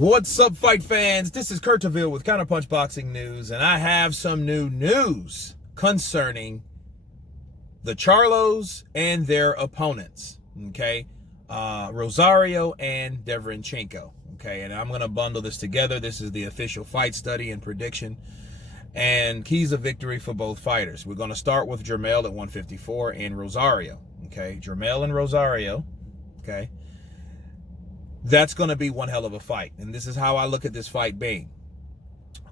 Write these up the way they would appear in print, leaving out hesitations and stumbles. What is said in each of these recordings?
What's up, fight fans? This is Kurt Taville with Counterpunch Boxing News, and I have some new news concerning the Charlos and their opponents, okay? Rosario and Derevyanchenko, okay? And I'm going to bundle this together. This is the official fight study and prediction and keys of victory for both fighters. We're going to start with Jermell at 154 and Rosario, okay? Jermell and Rosario, okay? That's going to be one hell of a fight. And this is how I look at this fight being.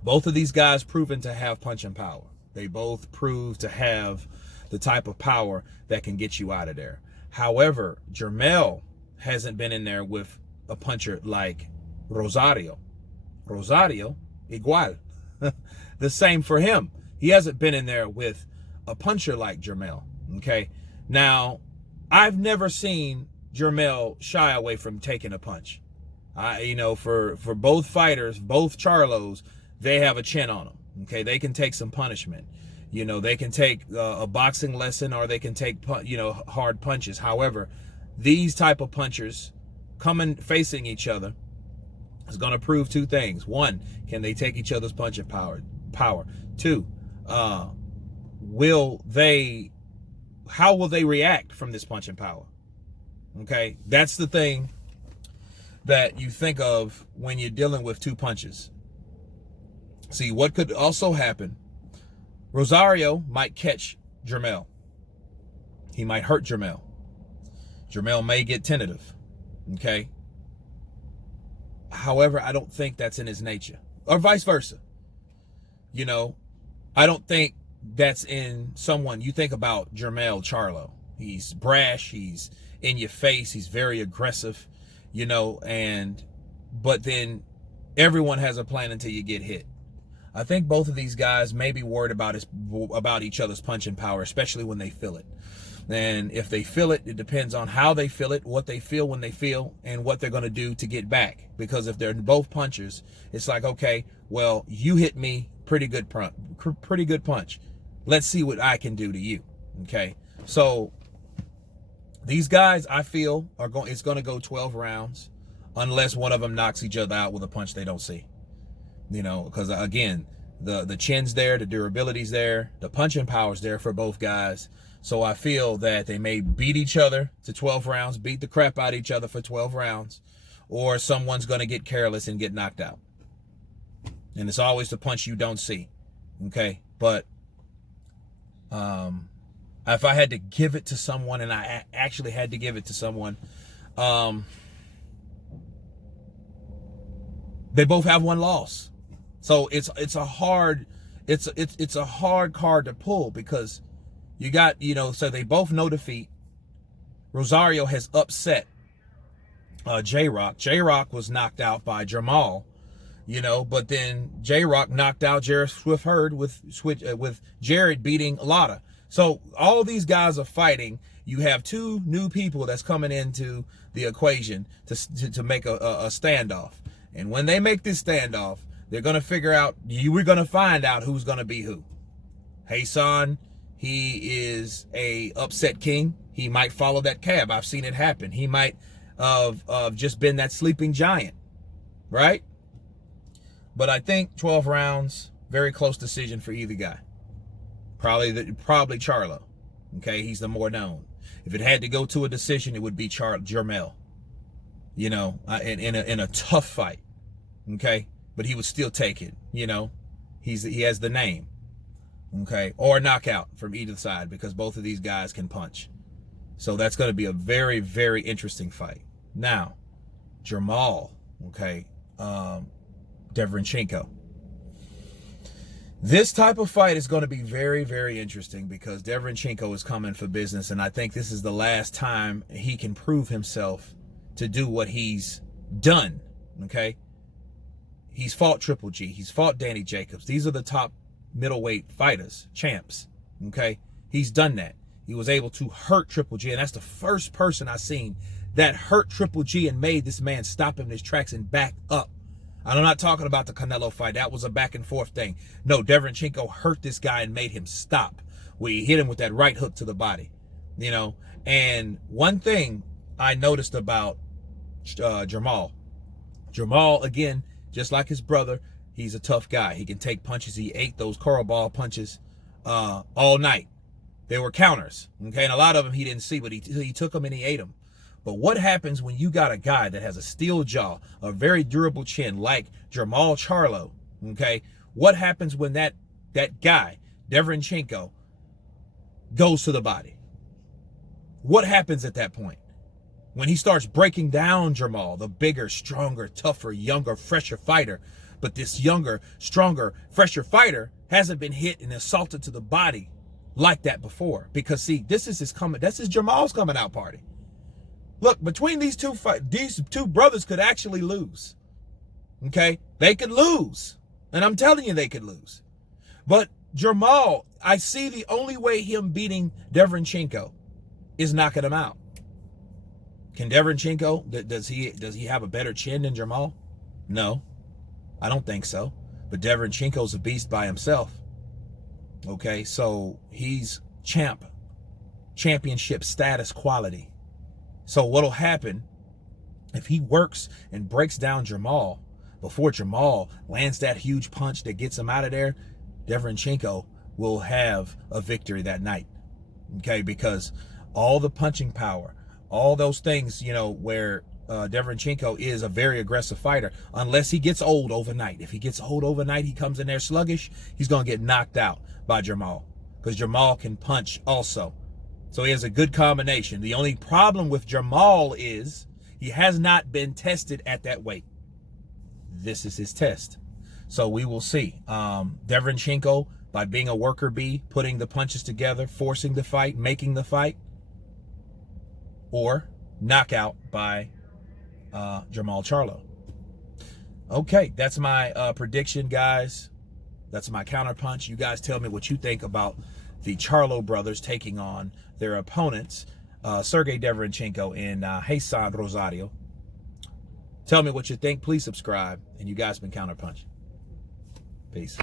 Both of these guys proven to have punching power. They both prove to have the type of power that can get you out of there. However, Jermell hasn't been in there with a puncher like Rosario. Rosario, igual. The same for him. He hasn't been in there with a puncher like Jermell. Okay. Now, I've never seen Jermell shy away from taking a punch. For both fighters, both Charlos, they have a chin on them. Okay, they can take some punishment. They can take a boxing lesson, or they can take hard punches. However, these type of punchers facing each other is going to prove two things. One, can they take each other's punching power? Two, how will they react from this punching power? Okay, that's the thing that you think of when you're dealing with two punches. See, what could also happen, Rosario might catch Jermell. He might hurt Jermell. Jermell may get tentative, okay? However, I don't think that's in his nature, or vice versa. I don't think that's in someone. You think about Jermell Charlo. He's brash, he's in your face, he's very aggressive, but then everyone has a plan until you get hit. I think both of these guys may be worried about each other's punching power, especially when they feel it. And if they feel it, it depends on how they feel it, what they feel when they feel, and what they're going to do to get back. Because if they're both punchers, it's like, okay, well, you hit me, pretty good punch. Let's see what I can do to you. Okay, so these guys, I feel, it's going to go 12 rounds unless one of them knocks each other out with a punch they don't see. Because again, the chin's there, the durability's there, the punching power's there for both guys. So I feel that they may beat each other to 12 rounds, beat the crap out of each other for 12 rounds, or someone's going to get careless and get knocked out. And it's always the punch you don't see. Okay, but if I had to give it to someone, and I actually had to give it to someone, they both have one loss. So it's a hard card to pull, because you got, so they both know defeat. Rosario has upset J-Rock. J-Rock was knocked out by Jermall, but then J-Rock knocked out Jarrett Swift-Hurd with Jarrett beating Lada. So all of these guys are fighting. You have two new people that's coming into the equation to make a standoff. And when they make this standoff, they're going to figure out, we're going to find out who's going to be who. Hassan, he is a upset king. He might follow that cab. I've seen it happen. He might have just been that sleeping giant, right? But I think 12 rounds, very close decision for either guy. Probably Charlo. Okay, he's the more known. If it had to go to a decision, it would be Jermell. In a tough fight. Okay, but he would still take it. He has the name. Okay, or a knockout from either side, because both of these guys can punch. So that's going to be a very, very interesting fight. Now, Jermall. Okay, Derevyanchenko. This type of fight is going to be very, very interesting, because Derevyanchenko is coming for business, and I think this is the last time he can prove himself to do what he's done. Okay, he's fought Triple G, he's fought Danny Jacobs. These are the top middleweight fighters, champs. Okay, he's done that. He was able to hurt Triple G, and that's the first person I've seen that hurt Triple G and made this man stop him in his tracks and back up. I'm not talking about the Canelo fight. That was a back and forth thing. No, Derevyanchenko hurt this guy and made him stop. We hit him with that right hook to the body. And one thing I noticed about Jermall, Jermall, again, just like his brother, he's a tough guy. He can take punches. He ate those curl ball punches all night. They were counters, okay? And a lot of them he didn't see, but he took them and he ate them. But what happens when you got a guy that has a steel jaw, a very durable chin like Jermall Charlo, okay? What happens when that guy, Derevyanchenko, goes to the body? What happens at that point? When he starts breaking down Jermall, the bigger, stronger, tougher, younger, fresher fighter, but this younger, stronger, fresher fighter hasn't been hit and assaulted to the body like that before. Because see, this is Jermall's coming out party. Look, between these two brothers could actually lose. Okay? They could lose. And I'm telling you they could lose. But Jermall, I see the only way him beating Derevyanchenko is knocking him out. Can Derevyanchenko, does he have a better chin than Jermall? No, I don't think so. But Derevyanchenko's a beast by himself. Okay, so he's championship status quality. So what'll happen if he works and breaks down Jermall before Jermall lands that huge punch that gets him out of there? Derevyanchenko will have a victory that night. Okay, because all the punching power, all those things, you know, where Derevyanchenko is a very aggressive fighter, unless he gets old overnight. If he gets old overnight, he comes in there sluggish, he's going to get knocked out by Jermall, because Jermall can punch also. So he has a good combination. The only problem with Jermall is he has not been tested at that weight. This is his test. So we will see. Derevyanchenko, by being a worker bee, putting the punches together, forcing the fight, making the fight, or knockout by Jermall Charlo. Okay, that's my prediction, guys. That's my counterpunch. You guys tell me what you think about the Charlo brothers taking on their opponents, Sergey Derevyanchenko and Jason Rosario. Tell me what you think. Please subscribe. And you guys been counterpunching. Peace.